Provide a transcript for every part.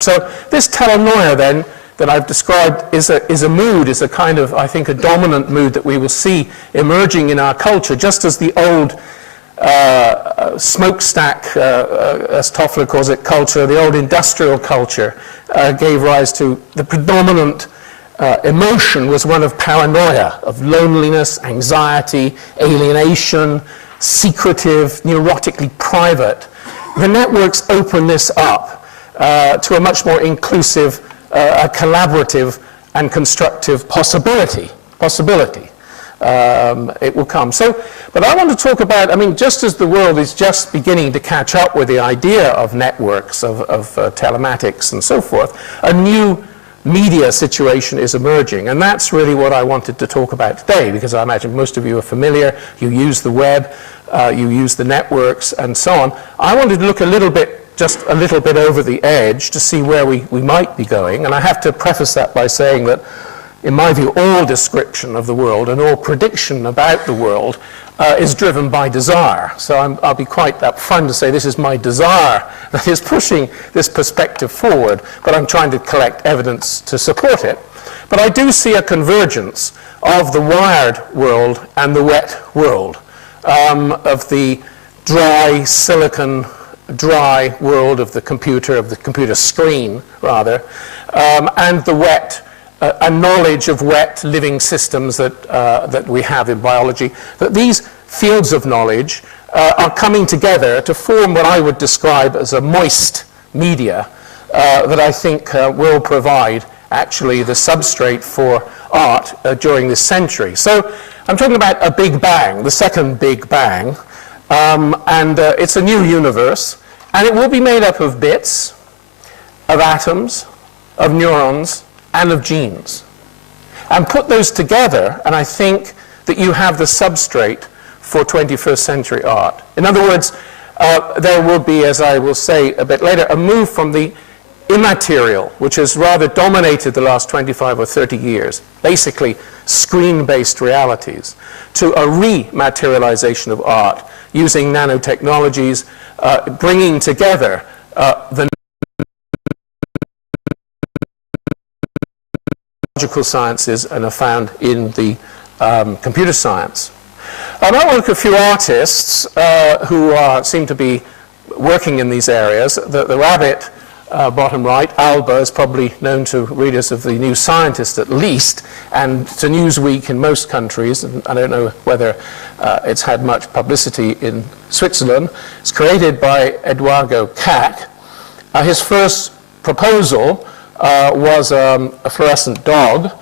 So this telenoia then that I've described is a mood, is a kind of, I think, a dominant mood that we will see emerging in our culture, just as the old smokestack, as Toffler calls it, culture, the old industrial culture gave rise to the predominant emotion was one of paranoia, of loneliness, anxiety, alienation, secretive, neurotically private. The networks open this up to a much more inclusive, collaborative and constructive possibility. It will come. So, but I want to talk about, I mean, just as the world is just beginning to catch up with the idea of networks, of telematics and so forth, a new media situation is emerging, and that's really what I wanted to talk about today, because I imagine most of you are familiar, you use the web, you use the networks and so on. I wanted to look just a little bit over the edge to see where we might be going, and I have to preface that by saying that, in my view, all description of the world and all prediction about the world is driven by desire. So I'll be quite upfront to say this is my desire that is pushing this perspective forward, but I'm trying to collect evidence to support it. But I do see a convergence of the wired world and the wet world, of the dry silicon, dry world of the computer screen, rather, and the wet, a knowledge of wet living systems that we have in biology, that these fields of knowledge are coming together to form what I would describe as a moist media that I think will provide actually the substrate for art during this century. So I'm talking about a Big Bang, the second Big Bang, and it's a new universe, and it will be made up of bits, of atoms, of neurons, and of genes. And put those together, and I think that you have the substrate for 21st century art. In other words, there will be, as I will say a bit later, a move from the immaterial, which has rather dominated the last 25 or 30 years, basically screen-based realities, to a rematerialization of art using nanotechnologies, bringing together the logical sciences and are found in the computer science. I want to look at a few artists who seem to be working in these areas. The rabbit, bottom right, Alba, is probably known to readers of the New Scientist at least, and to Newsweek in most countries, and I don't know whether it's had much publicity in Switzerland. It's created by Eduardo Kac. His first proposal was a fluorescent dog.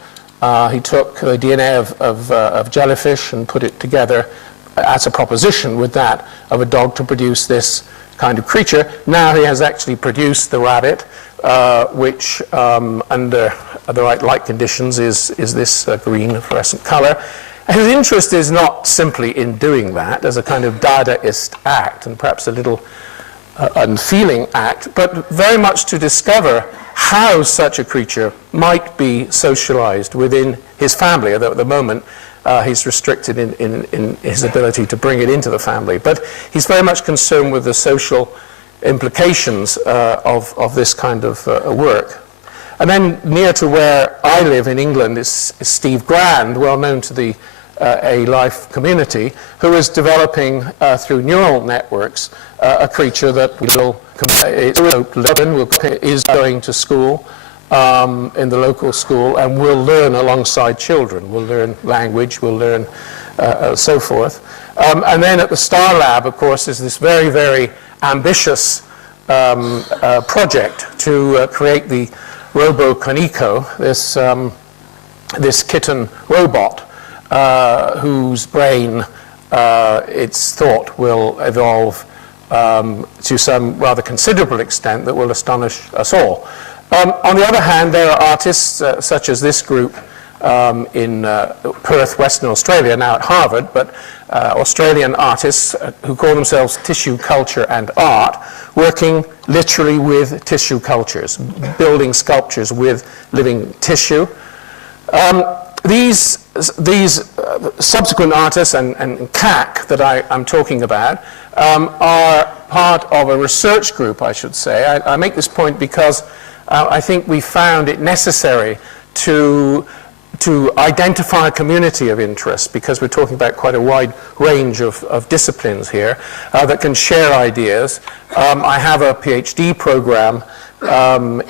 He took the DNA of jellyfish and put it together as a proposition with that of a dog to produce this kind of creature. Now he has actually produced the rabbit, which under the right light conditions is this green fluorescent color. His interest is not simply in doing that as a kind of Dadaist act and perhaps a little unfeeling act, but very much to discover how such a creature might be socialized within his family, although at the moment he's restricted in his ability to bring it into the family. But he's very much concerned with the social implications of this kind of work. And then near to where I live in England is Steve Grand, well known to the A-Life community, who is developing through neural networks a creature that is going to school in the local school and will learn alongside children. Will learn language, will learn so forth. And then at the Star Lab, of course, is this very, very ambitious project to create the Robo Canico, this kitten robot whose brain, it's thought, will evolve to some rather considerable extent that will astonish us all. On the other hand, there are artists such as this group in Perth, Western Australia, now at Harvard, but Australian artists who call themselves Tissue Culture and Art, working literally with tissue cultures, building sculptures with living tissue. These subsequent artists and CAC that I'm talking about are part of a research group, I should say. I make this point because I think we found it necessary to identify a community of interest, because we're talking about quite a wide range of disciplines here that can share ideas. I have a PhD program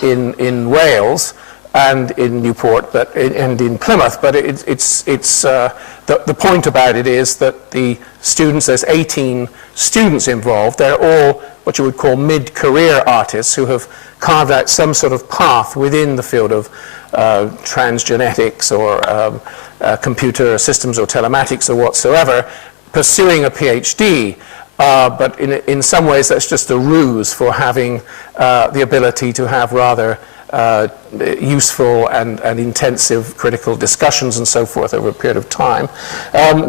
in Wales and in Newport and in Plymouth, but the point about it is that the students, there's 18 students involved. They're all what you would call mid-career artists who have carved out some sort of path within the field of transgenetics or computer systems or telematics or whatsoever, pursuing a PhD. But in some ways that's just a ruse for having the ability to have rather useful and intensive critical discussions and so forth over a period of time.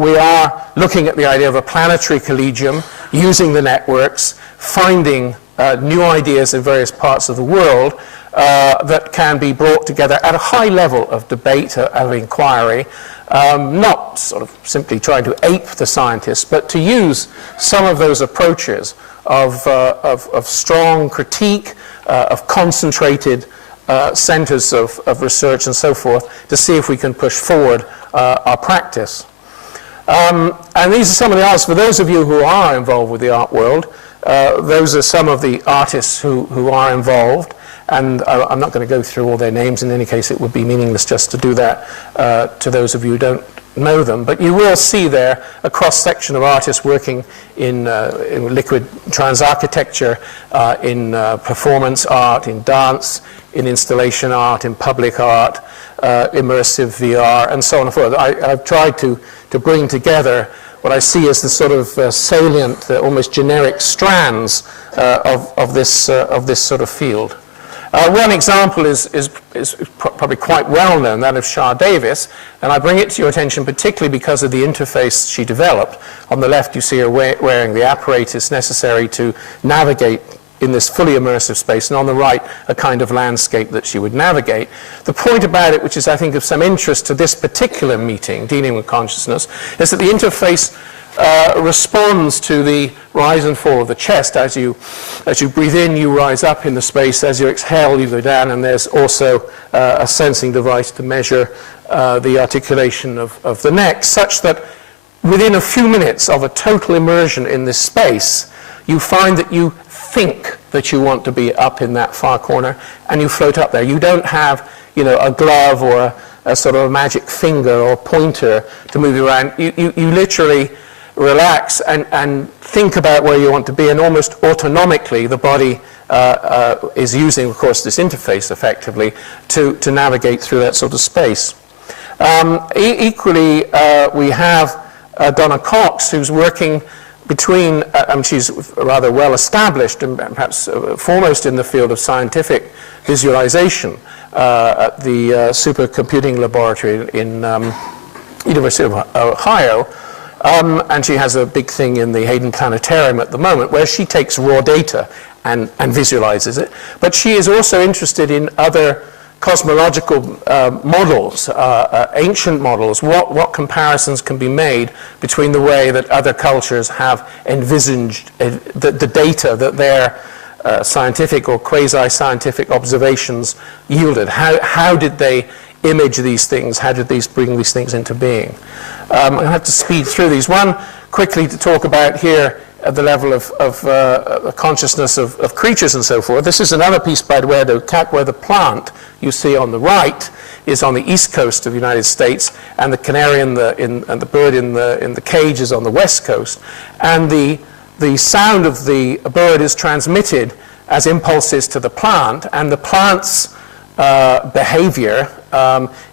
We are looking at the idea of a planetary collegium, using the networks, finding new ideas in various parts of the world that can be brought together at a high level of debate, of inquiry, not sort of simply trying to ape the scientists, but to use some of those approaches of strong critique, of concentrated centers of research and so forth, to see if we can push forward our practice. And these are some of the artists. For those of you who are involved with the art world, those are some of the artists who are involved. And I'm not going to go through all their names. In any case, it would be meaningless just to do that to those of you who don't know them. But you will see there a cross-section of artists working in liquid trans architecture, in performance art, in dance, in installation art, in public art, immersive VR, and so on and so forth. I've tried to bring together what I see as the sort of salient, almost generic strands of this sort of field. One example is probably quite well known, that of Shah Davis, and I bring it to your attention particularly because of the interface she developed. On the left you see her wearing the apparatus necessary to navigate in this fully immersive space, and on the right a kind of landscape that she would navigate. The point about it, which is I think of some interest to this particular meeting, dealing with consciousness, is that the interface responds to the rise and fall of the chest. As you breathe in, you rise up in the space. As you exhale, you go down. And there's also a sensing device to measure the articulation of the neck, such that within a few minutes of a total immersion in this space, you find that you think that you want to be up in that far corner, and you float up there. You don't have, a glove or a sort of a magic finger or pointer to move you around. You literally relax and think about where you want to be, and almost autonomically the body is using, of course, this interface effectively to navigate through that sort of space. Equally, we have Donna Cox, who's working between, she's rather well established and perhaps foremost in the field of scientific visualization at the supercomputing laboratory in University of Ohio. And she has a big thing in the Hayden Planetarium at the moment where she takes raw data and visualizes it. But she is also interested in other cosmological models, ancient models, what comparisons can be made between the way that other cultures have envisaged the data that their scientific or quasi-scientific observations yielded. How did they image these things? How did these bring these things into being? I'm going to have to speed through these. One quickly to talk about here at the level of consciousness of creatures and so forth. This is another piece by the way, where the plant you see on the right is on the east coast of the United States, and the canary and the bird in the cage is on the west coast. And the sound of the bird is transmitted as impulses to the plant, and the plant's behavior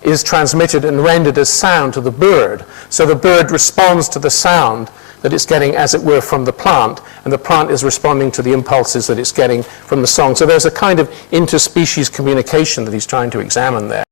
is transmitted and rendered as sound to the bird. So the bird responds to the sound that it's getting, as it were, from the plant, and the plant is responding to the impulses that it's getting from the song. So there's a kind of interspecies communication that he's trying to examine there.